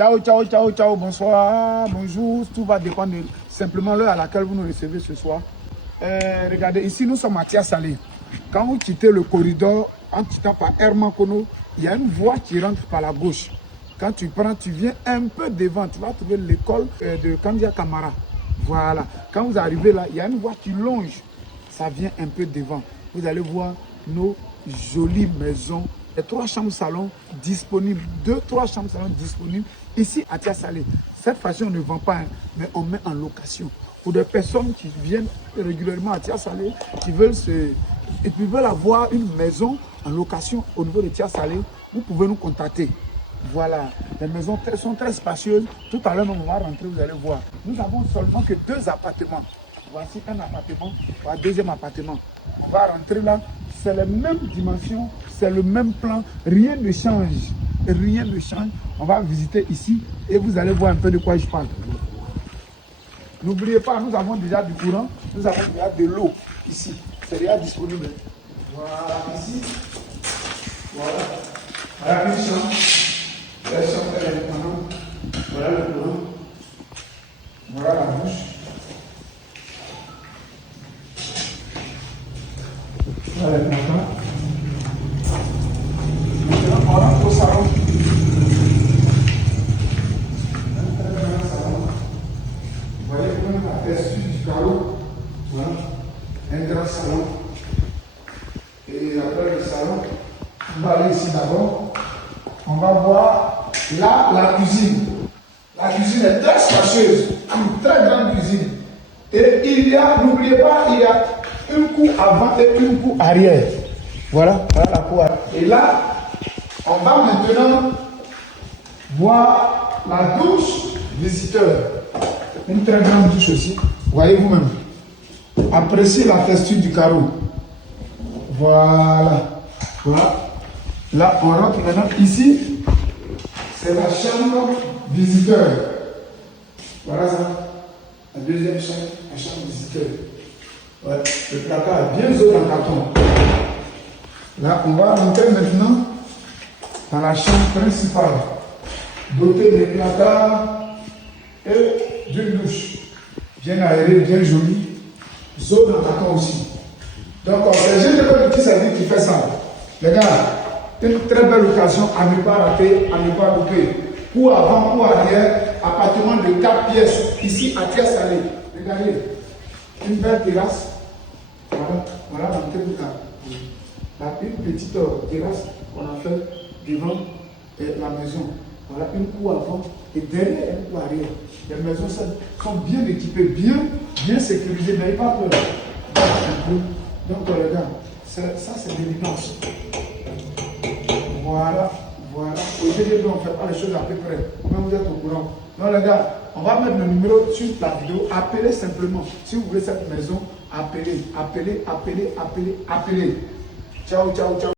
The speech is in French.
Ciao, ciao, ciao, ciao, bonsoir, bonjour. Tout va dépendre simplement l'heure à laquelle vous nous recevez ce soir. Regardez, ici nous sommes à Tia Salé. Quand vous quittez le corridor, en quittant par Hermankono, il y a une voie qui rentre par la gauche. Quand tu prends, tu viens un peu devant, tu vas trouver l'école de Kandia Kamara. Voilà. Quand vous arrivez là, il y a une voie qui longe. Ça vient un peu devant. Vous allez voir nos jolies maisons. Les 3 chambres salons disponibles, 2-3 chambres salons disponibles ici à Tia Salé. Cette fois-ci, on ne vend pas, hein, mais on met en location. Pour des personnes qui viennent régulièrement à Tia Salé, qui veulent avoir une maison en location au niveau de Tia Salé, vous pouvez nous contacter. Voilà, les maisons sont très spacieuses. Tout à l'heure, on va rentrer, vous allez voir. Nous avons seulement que 2 appartements. Voici un appartement, un deuxième appartement. On va rentrer là, c'est la même dimension, c'est le même plan, rien ne change. Rien ne change. On va visiter ici et vous allez voir un peu de quoi je parle. N'oubliez pas, nous avons déjà du courant, nous avons déjà de l'eau ici. C'est déjà disponible. Voilà, ici. Voilà. Voilà une chambre. La chambre est indépendante. Voilà le courant. Voilà la douche. Voilà le plantain. Maintenant, on rentre au salon. Un très grand salon. Vous voyez comment la texture du carreau. Voilà. Un grand salon. Et après le salon, on va aller ici d'abord. On va voir là la cuisine. La cuisine est très spacieuse. Une très grande cuisine. Et il y a, n'oubliez pas, il y a une cour avant et une cour arrière. Voilà, voilà la cour arrière. Et là, on va maintenant voir la douche visiteur. Une très grande douche aussi. Voyez vous-même. Appréciez la texture du carreau. Voilà. Voilà. Là, on rentre maintenant. Ici, c'est la chambre visiteur. Voilà ça. La deuxième chambre, la chambre visiteur. Ouais. Le placard est bien zone en carton. Là, on va rentrer maintenant dans la chambre principale, dotée des placards et d'une douche. Bien aérée, bien jolie. Zone en carton aussi. Donc, c'est juste le petit service qui fait ça. Les gars, une très belle occasion à ne pas rater, à ne pas louper. Pour avant, pour arrière, appartement de 4 pièces, ici à Tia Salé. Regardez, une belle terrasse. Voilà, voilà l'entrée de une petite terrasse qu'on a fait devant la maison. Voilà, une cour avant et derrière une cour arrière. Les maisons sont bien équipées, bien sécurisées, n'ayez pas peur. Donc, regarde, ça c'est l'évidence. Voilà, voilà. Aujourd'hui, on ne fait pas les choses à peu près. Même vous êtes au courant. Donc, les gars, on va mettre le numéro sur la vidéo. Appelez simplement. Si vous voulez cette maison, appelez. Ciao, ciao, ciao.